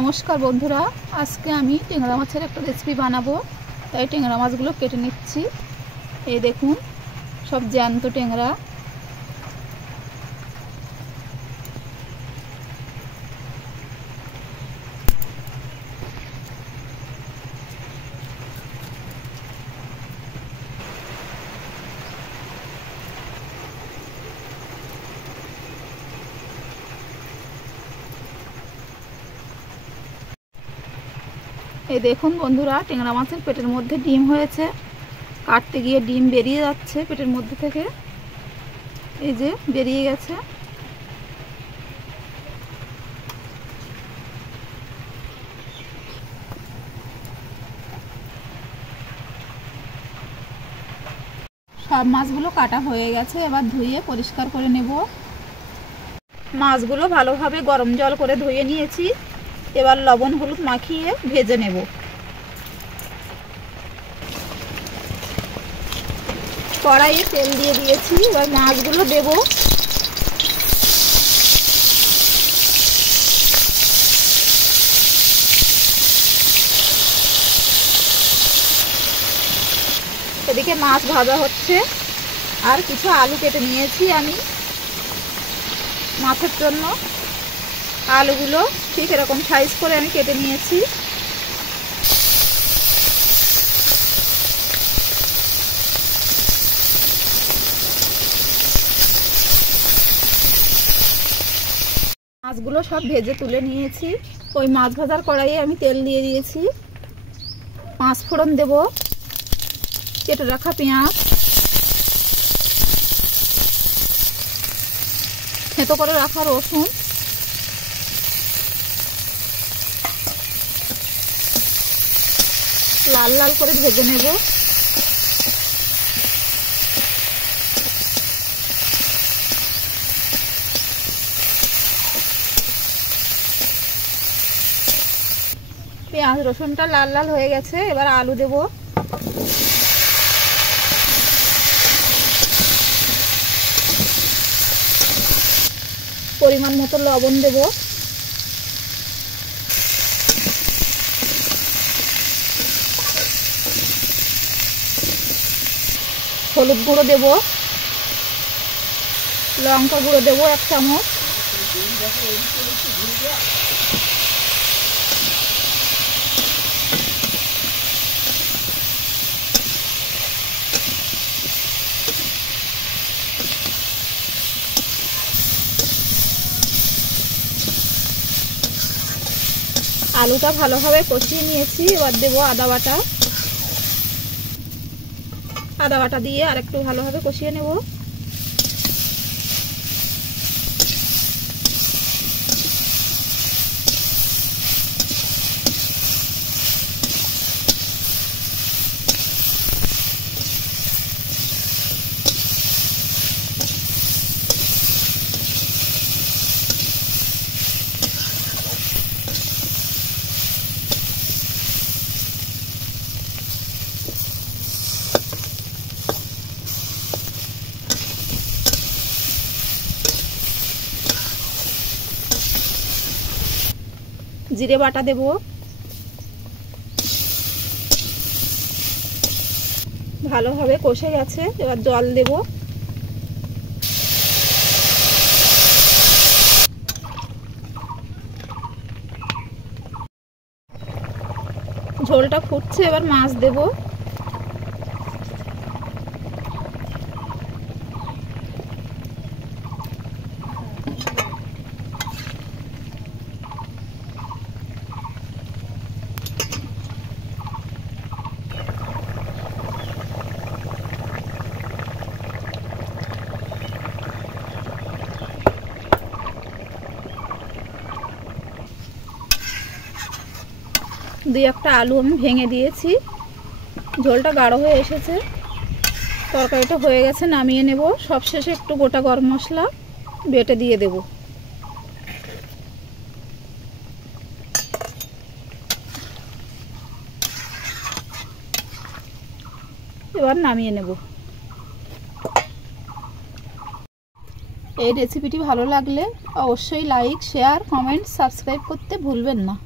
নমস্কার বন্ধুরা, আজকে আমি টেংরা মাছের একটা রেসিপি বানাবো। তাই টেংরা মাছগুলো কেটে নিচ্ছি। এই দেখুন, সব জ্যান্ত টেংরা। এই দেখুন বন্ধুরা, টেংরা মাছের পেটের মধ্যে ডিম হয়েছে। কাটতে গিয়ে ডিম বেরিয়ে যাচ্ছে পেটের মধ্যে থেকে। এই যে বেরিয়ে গেছে। সব মাছগুলো কাটা হয়ে গেছে, এবার ধুয়ে পরিষ্কার করে নেব। মাছগুলো ভালোভাবে গরম জল করে ধুয়ে নিয়েছি। এবার লবণ হলুদ মাখিয়ে ভেজে নেব। কড়াইয়ে তেল দিয়ে দিয়েছি, এবার মাছগুলো দেব। এদিকে মাছ ভাজা হচ্ছে, আর কিছু আলু কেটে নিয়েছি আমি মাছের জন্য। আলুগুলো ঠিক এরকম সাইজ করে আমি কেটে নিয়েছি। মাছগুলো সব ভেজে তুলে নিয়েছি। ওই মাছ ভাজার কড়াইয়ে আমি তেল দিয়ে দিয়েছি। পাঁচ ফোড়ন দেব, কেটে রাখা পেঁয়াজ, থেঁতো করে রাখা রসুন, লাল লাল করে ভেজে নেব। পেঁয়াজ রসুনটা লাল লাল হয়ে গেছে, এবার আলু দেব। পরিমাণ মতো লবণ দেব। হলুদ গুঁড়ো দেব, লঙ্কা গুঁড়ো দেব 1 চামচ। আলুটা ভালোভাবে কষিয়ে নিয়েছি, এবার দেব আদা বাটা। আদা বাটা দিয়ে আর একটু ভালোভাবে কষিয়ে নেব। জিরে বাটা দেব। ভালোভাবে কষে গেছে, এবার জল দেব। ঝোলটা ফুটছে, এবার মাছ দেব। দুই একটা আলু আমি ভেঙে দিয়েছি। ঝোলটা গাঢ় হয়ে এসেছে, তরকারিটা হয়ে গেছে, নামিয়ে নেব। সবশেষে একটু গোটা গরম মশলা বেটে দিয়ে দেব। এবার নামিয়ে নেব। এই রেসিপিটি ভালো লাগলে অবশ্যই লাইক, শেয়ার, কমেন্ট, সাবস্ক্রাইব করতে ভুলবেন না।